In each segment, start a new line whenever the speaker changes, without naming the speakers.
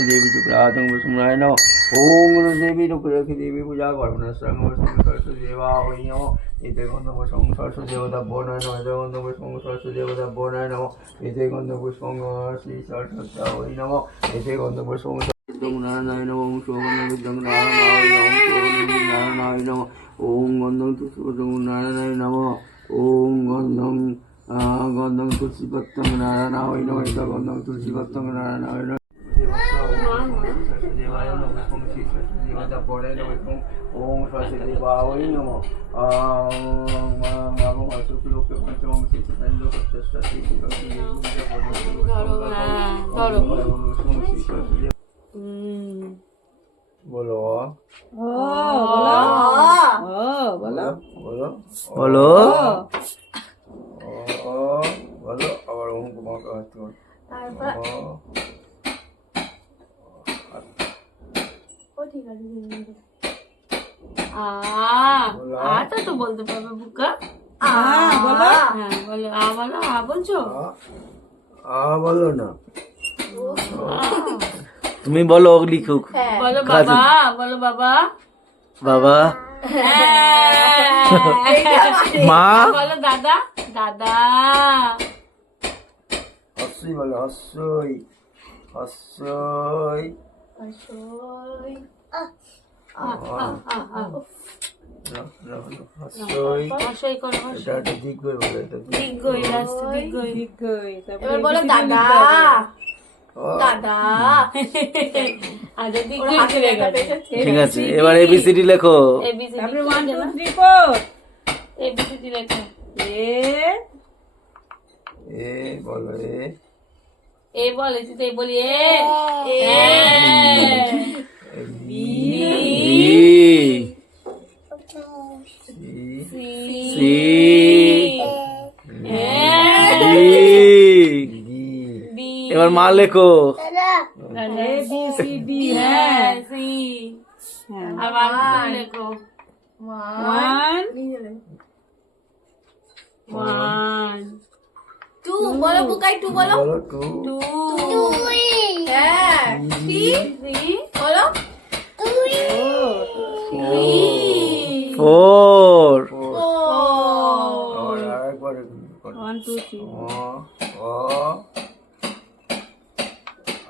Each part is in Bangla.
শুক্রাতং বসুমরায় নম ওম দেবী রুক্রখি দেবী পূজা কর্মণ সঙ্গ সরস্বতী দেবা হই নম এতে গন্ধ পুষ্পং সরস্বতী দেবতা বর্ণয় নম এতে গন্ধ পুষ্পং সরস্বতী দেবতা বর্ণয় নম এতে গন্ধ পুষ্পং শ্রী সরস্বতী হই নম এতে গন্ধ পুষ্পং বিদ্যং নারায়ণ ওম শোভন নারায়ণ নম নম দেবায় নম ওম শ্রী সরস্বতী দেবতা বড়ায় নম ওম সরস্বতী দেবায় নম ওম মাগো মাসুক লোকে পঞ্চম শ্রী চৈতন্য সত্যস্য শ্রী সরস্বতী বলো।
ও বলো।
বলো বলো। ও। বলো। আবার ওম কুমার কাজ
আ আটা তো বলতে পারবে বুকা।
হ্যাঁ বলো।
হ্যাঁ বলো। আ বলো আ বলছো?
আ বলো না। তুমি বলো লিখুক।
বলো বাবা বলো বাবা।
বাবা। মা।
বলো দাদা। দাদা।
হস্যই বলো হস্যই। হস্যই। হস্যই।
আচ্ছা
ঠিক আছে এবার এবিসিডি লেখো।
এবিসিডি লেখো।
এ
এ বলো এ
এ বলে তুই তো বলি এ এ
এবার মা লেখো।
ডি হ্যাঁ। হ্যাঁ।
টু বলো বুকাই টু বলো।
টু
টু
হ্যাঁ। থ্রি
থ্রি
বলো।
Four
four
one two three
ও ও আ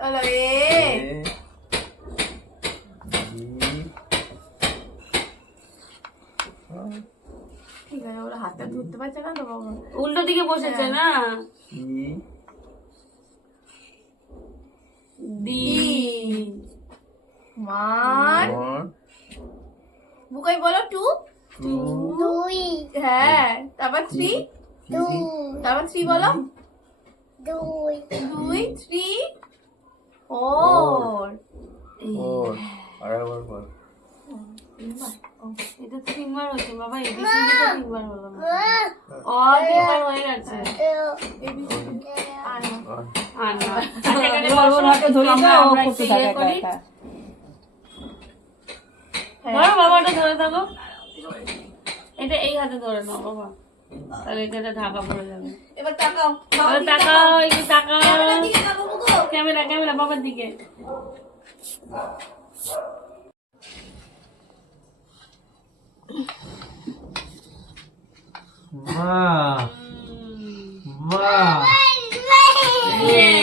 বলো
এ
এ, বি,
ঠিক আছে ওরা হাতটা ধরতে পারছে না তো বাবা
উল্টো দিকে বসেছে না
C
D
one
one
Bukai বলো টু
টু
হ্যাঁ তারপর থ্রি
থ্রি
তারপর থ্রি বলো দুই থ্রি ফোর
ফোর আরেকবার বল
এটা তো তিনবার হয়েছে বাবা এবিসিডি তো তিনবার হলো না অ তিনবার হয়ে গেছে
আর
আর
আর এখানে
ওর ওর ধরে
আমরা-
ও করতে থাকে
ইয়ে
একা
করি।
একা
ধরো বাবাটা ধরে থাকো এটা এই হাতে ধরে নাও বাবা তাহলে এখানে ঢাকা পড়ে যাবে।
এবার তাকাও।
তাকাও একটু তাকাও। ক্যামেরা ক্যামেরা বাবার দিকে।
মা মা।
ইয়ে